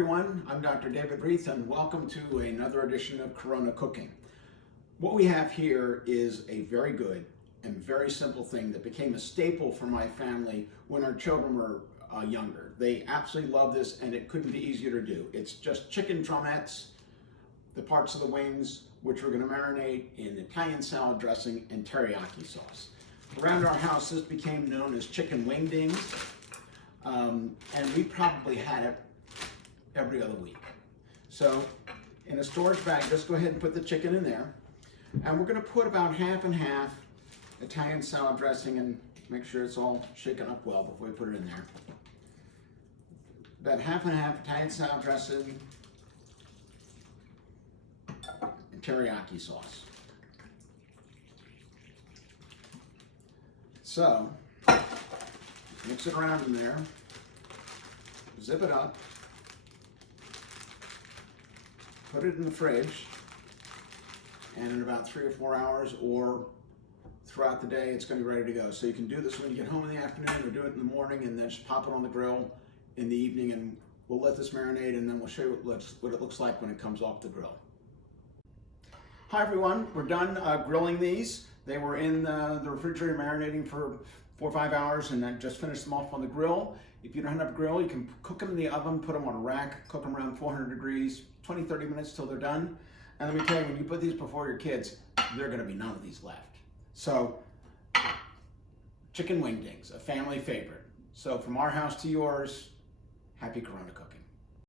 everyone, I'm Dr. David Reath and welcome to another edition of Corona Cooking. What we have here is a very good and very simple thing that became a staple for my family when our children were younger. They absolutely love this and it couldn't be easier to do. It's just chicken drumettes, the parts of the wings, which we're going to marinate in Italian salad dressing and teriyaki sauce. Around our house, this became known as chicken wingdings, and we probably had it every other week. So in a storage bag, just go ahead and put the chicken in there. And we're going to put about half and half Italian salad dressing and make sure it's all shaken up well before we put it in there. About half and half Italian salad dressing and teriyaki sauce. So mix it around in there, zip it up, put it in the fridge, and in about 3 or 4 hours or throughout the day, it's going to be ready to go. So you can do this when you get home in the afternoon or do it in the morning and then just pop it on the grill in the evening, and we'll let this marinate and then we'll show you what it looks like when it comes off the grill. Hi everyone, we're done grilling these. They were in the refrigerator marinating for 4 or 5 hours and then just finished them off on the grill. If you don't have a grill, you can cook them in the oven, put them on a rack, cook them around 400 degrees, 20-30 minutes till they're done. And let me tell you, when you put these before your kids, there are gonna be none of these left. So, chicken wingdings, a family favorite. So from our house to yours, happy Corona cooking.